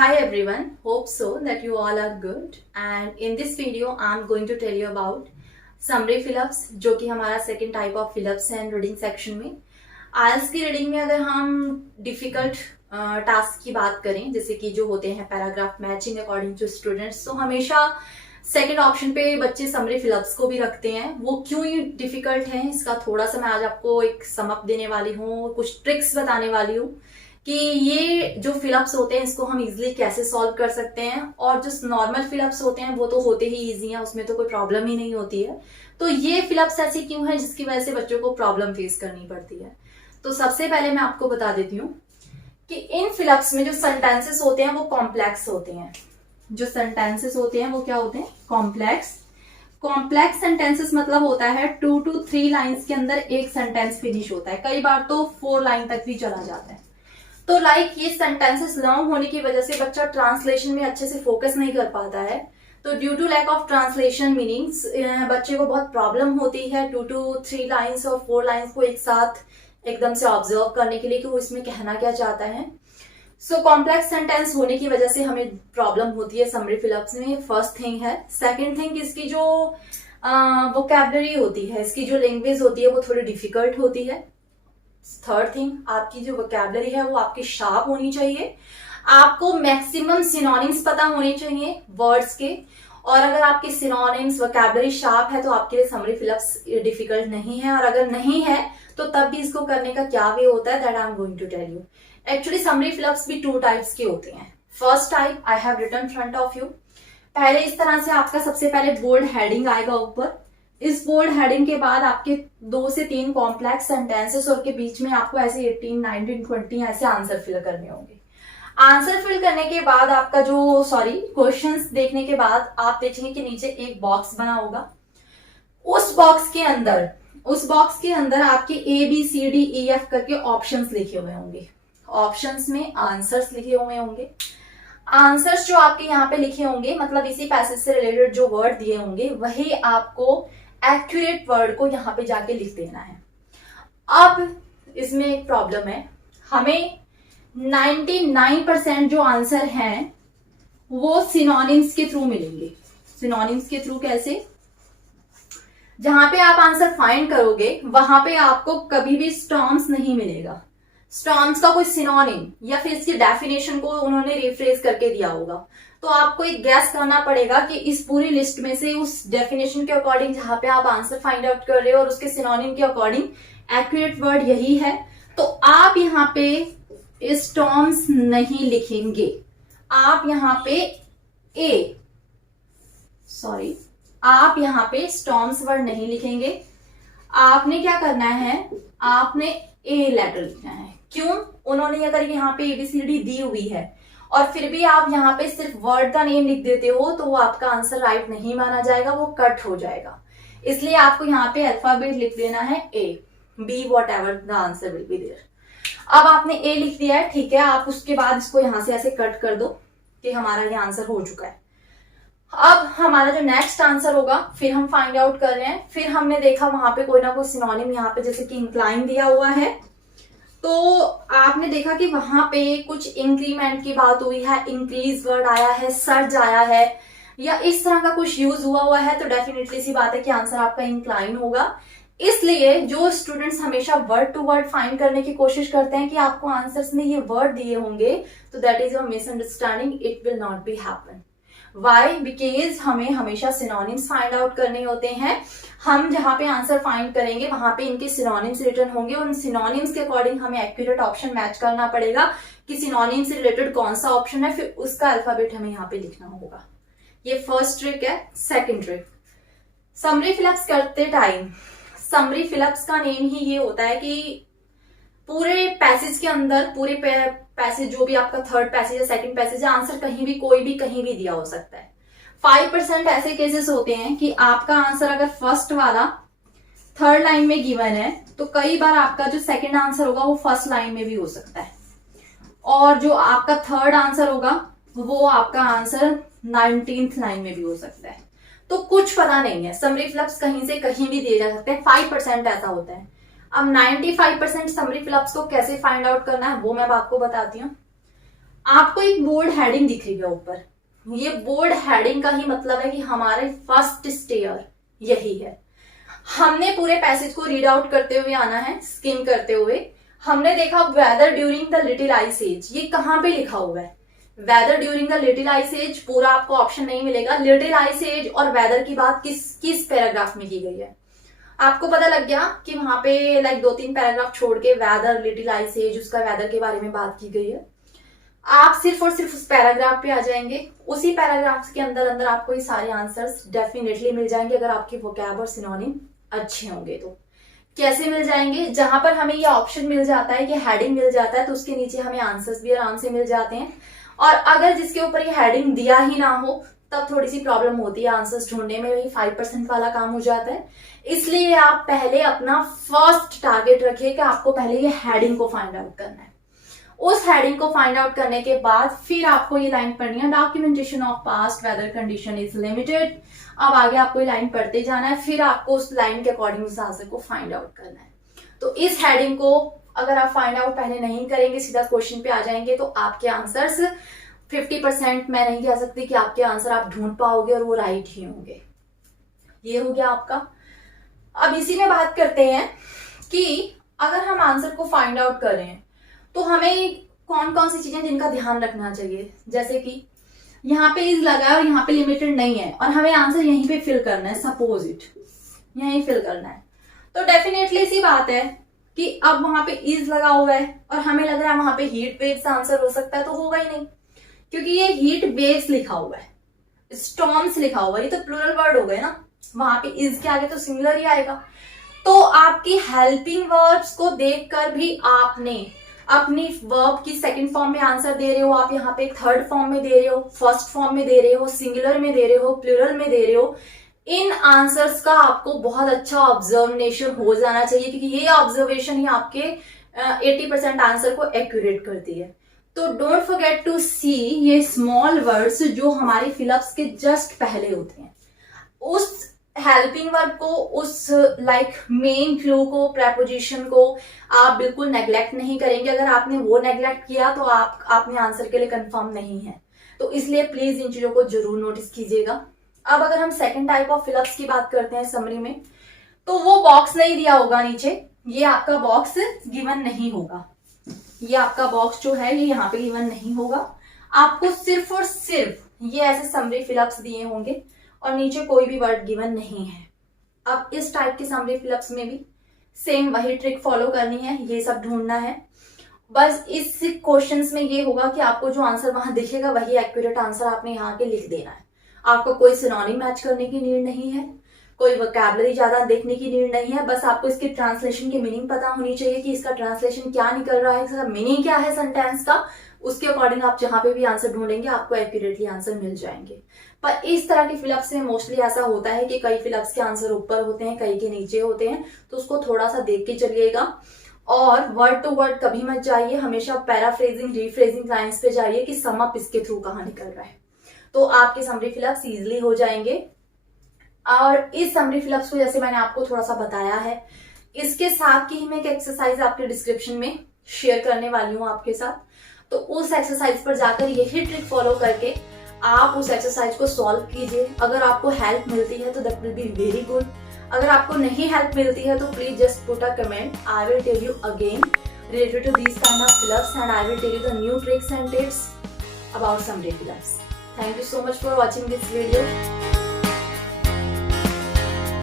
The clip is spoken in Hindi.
Hi everyone, hope so that you all are good and in this video I'm going to tell you about summary fill-ups जो कि हमारा सेकंड टाइप ऑफ फिलअप्स है रीडिंग सेक्शन में। आज की रीडिंग में अगर हम डिफिकल्ट टास्क की बात करें जैसे कि जो होते हैं paragraph matching according to students, तो हमेशा सेकंड ऑप्शन पे बच्चे समरी फिलअप्स को भी रखते हैं। वो क्यों ये डिफिकल्ट है इसका थोड़ा सा मैं आज आपको एक समअप देने वाली हूँ, कुछ ट्रिक्स बताने वाली हूँ कि ये जो फिलअप्स होते हैं इसको हम इजीली कैसे सॉल्व कर सकते हैं। और जो नॉर्मल फिलअप्स होते हैं वो तो होते ही इजी हैं, उसमें तो कोई प्रॉब्लम ही नहीं होती है। तो ये फिलअप्स ऐसी क्यों है जिसकी वजह से बच्चों को प्रॉब्लम फेस करनी पड़ती है। तो सबसे पहले मैं आपको बता देती हूँ कि इन फिलअप्स में जो सेंटेंसेस होते हैं वो कॉम्प्लेक्स होते हैं। जो सेंटेंसेस होते हैं वो क्या होते हैं? कॉम्प्लेक्स सेंटेंसेस मतलब होता है 2 to 3 लाइंस के अंदर एक सेंटेंस फिनिश होता है, कई बार तो 4 लाइन तक भी चला जाता है। तो ये सेंटेंसेस लॉन्ग होने की वजह से बच्चा ट्रांसलेशन में अच्छे से फोकस नहीं कर पाता है। तो due to lack of translation meanings बच्चे को बहुत प्रॉब्लम होती है 2 to 3 लाइंस और 4 लाइंस को एक साथ एकदम से ऑब्जर्व करने के लिए कि वो इसमें कहना क्या चाहता है। सो कॉम्प्लेक्स सेंटेंस होने की वजह से हमें प्रॉब्लम होती है समरी फिलअप्स में। फर्स्ट थिंग है। सेकेंड थिंग, इसकी जो वोकैबुलरी होती है, इसकी जो लैंग्वेज होती है वो थोड़ी डिफिकल्ट होती है। थर्ड थिंग, आपकी जो वोकैबुलरी है वो आपकी शार्प होनी चाहिए। आपको मैक्सिमम सिनोनिम्स पता होने चाहिए वर्ड्स के, और अगर आपकी सिनोनिम्स वोकैबुलरी शार्प है तो आपके लिए समरी फिलअप्स डिफिकल्ट नहीं है। और अगर नहीं है तो तब भी इसको करने का क्या वे होता है that I am going to tell you. Actually summary fill ups भी 2 टाइप्स के होते हैं। First type I have written front of you. पहले इस तरह से आपका सबसे पहले बोल्ड हेडिंग आएगा ऊपर। इस बोल्ड हेडिंग के बाद आपके 2 से 3 कॉम्प्लेक्स सेंटेंसेस और के बीच में आपको ऐसे 18, 19, 20 ऐसे आंसर फिल करने होंगे। आंसर फिल करने के बाद आपका जो क्वेश्चंस देखने के बाद आप देखेंगे कि नीचे एक बॉक्स बना होगा। उस बॉक्स के अंदर आपके ABCDEF करके ऑप्शंस लिखे हुए होंगे। ऑप्शंस में आंसर्स लिखे हुए होंगे। आंसर्स जो आपके यहाँ पे लिखे होंगे मतलब इसी पैसेज से रिलेटेड जो वर्ड दिए होंगे वही आपको एक्यूरेट वर्ड को यहाँ पे जाके लिख देना है। अब इसमें एक प्रॉब्लम है, हमें 99% जो आंसर हैं वो सिनोनिम्स के थ्रू मिलेंगे। सिनोनिम्स के थ्रू कैसे? जहां पे आप आंसर फाइंड करोगे वहां पे आपको कभी भी स्टॉर्म्स नहीं मिलेगा। स्टॉर्म्स का कोई सिनोनिम या फिर इसकी डेफिनेशन को उन्होंने रिफ्रेज करके दिया होगा। तो आपको एक गैस करना पड़ेगा कि इस पूरी लिस्ट में से उस डेफिनेशन के अकॉर्डिंग जहां पे आप आंसर फाइंड आउट कर रहे हो और उसके सिनोनिम के अकॉर्डिंग एक्यूरेट वर्ड यही है। तो आप यहाँ पे स्टॉर्म्स नहीं लिखेंगे। आप यहाँ पे स्टॉर्म्स वर्ड नहीं लिखेंगे। आपने क्या करना है? आपने ए लेटर लिखना है। क्यों? उन्होंने अगर यहाँ पे ABCD दी हुई है और फिर भी आप यहाँ पे सिर्फ वर्ड का नेम लिख देते हो तो वो आपका आंसर राइट नहीं माना जाएगा, वो कट हो जाएगा। इसलिए आपको यहाँ पे अल्फाबेट लिख देना है A, B, whatever the answer will be there. अब आपने A लिख दिया है, ठीक है। आप उसके बाद इसको यहाँ से ऐसे कट कर दो कि हमारा ये आंसर हो चुका है। अब हमारा जो नेक्स्ट आंसर होगा फिर हम फाइंड आउट कर रहे हैं। फिर हमने देखा वहां पे कोई ना कोई सिनोनिम यहाँ पे जैसे कि इंक्लाइन दिया हुआ है, तो आपने देखा कि वहां पे कुछ इंक्रीमेंट की बात हुई है, इंक्रीज वर्ड आया है, सर्ज आया है या इस तरह का कुछ यूज हुआ है, तो डेफिनेटली सी बात है कि आंसर आपका इंक्लाइन होगा। इसलिए जो स्टूडेंट्स हमेशा वर्ड टू वर्ड फाइंड करने की कोशिश करते हैं कि आपको आंसर्स में ये वर्ड दिए होंगे, तो that is a misunderstanding, it will not be happen. Why? Because हमें हमेशा सिनोनिम्स फाइंड आउट करने होते हैं। हम जहां पे आंसर फाइंड करेंगे वहां पे इनके सिनोनिम्स रिटर्न होंगे। उन सिनोनिम्स के अकॉर्डिंग हमें एक्यूरेट ऑप्शन मैच करना पड़ेगा कि सिनोनिम से रिलेटेड कौन सा ऑप्शन है, फिर उसका अल्फाबेट हमें यहाँ पे लिखना होगा। ये फर्स्ट ट्रिक है। सेकेंड ट्रिक, समरी फिलअप्स करते टाइम, समरी फिलअप्स का नेम ही ये होता है कि पूरे पैसेज के अंदर, पूरे पैसेज जो भी आपका थर्ड पैसेज या सेकंड पैसेज है, आंसर कहीं भी कोई भी कहीं भी दिया हो सकता है। 5% ऐसे केसेस होते हैं कि आपका आंसर अगर फर्स्ट वाला थर्ड लाइन में गिवन है तो कई बार आपका जो सेकंड आंसर होगा वो फर्स्ट लाइन में भी हो सकता है, और जो आपका थर्ड आंसर होगा वो आपका आंसर 19th लाइन में भी हो सकता है। तो कुछ पता नहीं है, समरी फिलअप्स कहीं से कहीं भी दिए जा सकते हैं। 5% ऐसा होता है। अब 95% समरी फिलअप्स को कैसे फाइंड आउट करना है वो मैं आपको बताती हूँ। आपको एक बोल्ड हेडिंग दिख रही है ऊपर, ये बोल्ड हेडिंग का ही मतलब है कि हमारे फर्स्ट स्टेयर यही है। हमने पूरे पैसेज को रीड आउट करते हुए आना है, स्किम करते हुए। हमने देखा weather during the little ice age, ये कहां पे लिखा हुआ है? Weather during the little ice age, पूरा आपको ऑप्शन नहीं मिलेगा। लिटिल आइस एज और वेदर की बात किस पैराग्राफ में की गई है? आपको पता लग गया कि वहां पे लाइक 2-3 पैराग्राफ छोड़ के वेदर, लिटिल आइस एज, उसका वेदर के बारे में बात की गई है। आप सिर्फ और सिर्फ उस पैराग्राफ पे आ जाएंगे, उसी पैराग्राफ के अंदर अंदर आपको ये सारे आंसर्स डेफिनेटली मिल जाएंगे अगर आपके वोकैब और सिनोनिम अच्छे होंगे तो। कैसे मिल जाएंगे? जहां पर हमें ये ऑप्शन मिल जाता है कि हेडिंग मिल जाता है तो उसके नीचे हमें आंसर्स भी आराम से मिल जाते हैं। और अगर जिसके ऊपर ये हेडिंग दिया ही ना हो तब थोड़ी सी प्रॉब्लम होती है आंसर्स ढूंढने में, वही 5% वाला काम हो जाता है। इसलिए आप पहले अपना फर्स्ट टारगेट रखिए कि आपको पहले ये हेडिंग को फाइंड आउट करना है। उस हेडिंग को फाइंड आउट करने के बाद फिर आपको ये लाइन पढ़नी है, documentation of past weather condition is limited. अब आगे आपको ये लाइन पढ़ते जाना है, फिर आपको उस लाइन के अकॉर्डिंग उस आंसर को फाइंड आउट करना है। तो इस हेडिंग को अगर आप फाइंड आउट पहले नहीं करेंगे, सीधा क्वेश्चन पे आ जाएंगे, तो आपके आंसर्स 50% मैं नहीं कह सकती कि आपके आंसर आप ढूंढ पाओगे और वो राइट ही होंगे। ये हो गया आपका। अब इसी में बात करते हैं कि अगर हम आंसर को फाइंड आउट कर रहे हैं तो हमें कौन कौन सी चीजें जिनका ध्यान रखना चाहिए। जैसे कि यहाँ पे इज लगा है और यहाँ पे लिमिटेड नहीं है और हमें आंसर यहीं पे फिल करना है, सपोज इट यहीं फिल करना है, तो डेफिनेटली सी बात है कि अब वहां पे इज लगा हुआ है और हमें लग रहा है वहां पे हीट वेव्स आंसर हो सकता है, तो होगा ही नहीं क्योंकि ये हीट वेव्स लिखा हुआ है, स्टॉर्म्स लिखा हुआ है, ये तो प्लूरल वर्ड हो गए ना, वहां पे इज के आगे तो सिंगुलर ही आएगा। तो आपकी हेल्पिंग वर्ब्स को देखकर भी आपने अपनी वर्ब की सेकंड फॉर्म में आंसर दे रहे हो, आप यहाँ पे थर्ड फॉर्म में दे रहे हो, फर्स्ट फॉर्म में दे रहे हो, सिंगुलर में दे रहे हो, प्लूरल में दे रहे हो, इन आंसर्स का आपको बहुत अच्छा ऑब्जर्वेशन हो जाना चाहिए क्योंकि ये ऑब्जर्वेशन ही आपके 80% आंसर को एक्यूरेट करती है। तो डोंट फॉरगेट टू सी ये स्मॉल वर्ड्स जो हमारे फिलअप्स के जस्ट पहले होते हैं, उस हेल्पिंग वर्ब को, उस लाइक मेन क्लू को, प्रेपोजिशन को आप बिल्कुल नेग्लेक्ट नहीं करेंगे। अगर आपने वो नेग्लेक्ट किया तो आपने आंसर के लिए कंफर्म नहीं है, तो इसलिए प्लीज इन चीजों को जरूर नोटिस कीजिएगा। अब अगर हम सेकंड टाइप ऑफ फिलअप्स की बात करते हैं समरी में, तो वो बॉक्स नहीं दिया होगा नीचे, ये आपका बॉक्स गिवन नहीं होगा, ये आपका बॉक्स जो है ये यहाँ पे गिवन नहीं होगा। आपको सिर्फ और सिर्फ ये ऐसे समरी फिलअप्स दिए होंगे और नीचे कोई भी वर्ड गिवन नहीं है। अब इस टाइप के समरी फिलअप्स में भी सेम वही ट्रिक फॉलो करनी है, ये सब ढूंढना है। बस इस क्वेश्चंस में ये होगा कि आपको जो आंसर वहां दिखेगा वही एक्यूरेट आंसर आपने यहाँ के लिख देना है। आपको कोई सिनोनिम मैच करने की नीड नहीं है, कोई वोकैबुलरी ज्यादा देखने की नीड नहीं है, बस आपको इसके ट्रांसलेशन की मीनिंग पता होनी चाहिए कि इसका ट्रांसलेशन क्या निकल रहा है, इसका मीनिंग क्या है सेंटेंस का। उसके अकॉर्डिंग आप जहां पे भी आंसर ढूंढेंगे आपको एक्यूरेटली आंसर मिल जाएंगे। पर इस तरह के फिलअप्स में मोस्टली ऐसा होता है कि कई फिलअप्स के आंसर ऊपर होते हैं, कई के नीचे होते हैं, तो उसको थोड़ा सा देख के चलिएगा और वर्ड टू वर्ड कभी मत जाइए, हमेशा पैराफ्रेजिंग, रीफ्रेजिंग लाइंस पे जाइए कि सम अप इसके थ्रू कहाँ निकल रहा है, तो आपके समरी फिलअप्स इजिली हो जाएंगे। और इस समरी फिलअप्स को जैसे मैंने आपको थोड़ा सा बताया है, इसके साथ की ही मैं एक एक्सरसाइज आपके डिस्क्रिप्शन में शेयर करने वाली हूँ आपके साथ, तो उस एक्सरसाइज पर जाकर यही ट्रिक फॉलो करके आप उस एक्सरसाइज को सॉल्व कीजिए। अगर आपको हेल्प मिलती है तो that will be very good, अगर आपको नहीं हेल्प मिलती है तो please just put a comment, I will tell you again related to these kind of fill-ups and I will tell you the new tricks and tips about summary fill-ups. Thank you so much for watching this video.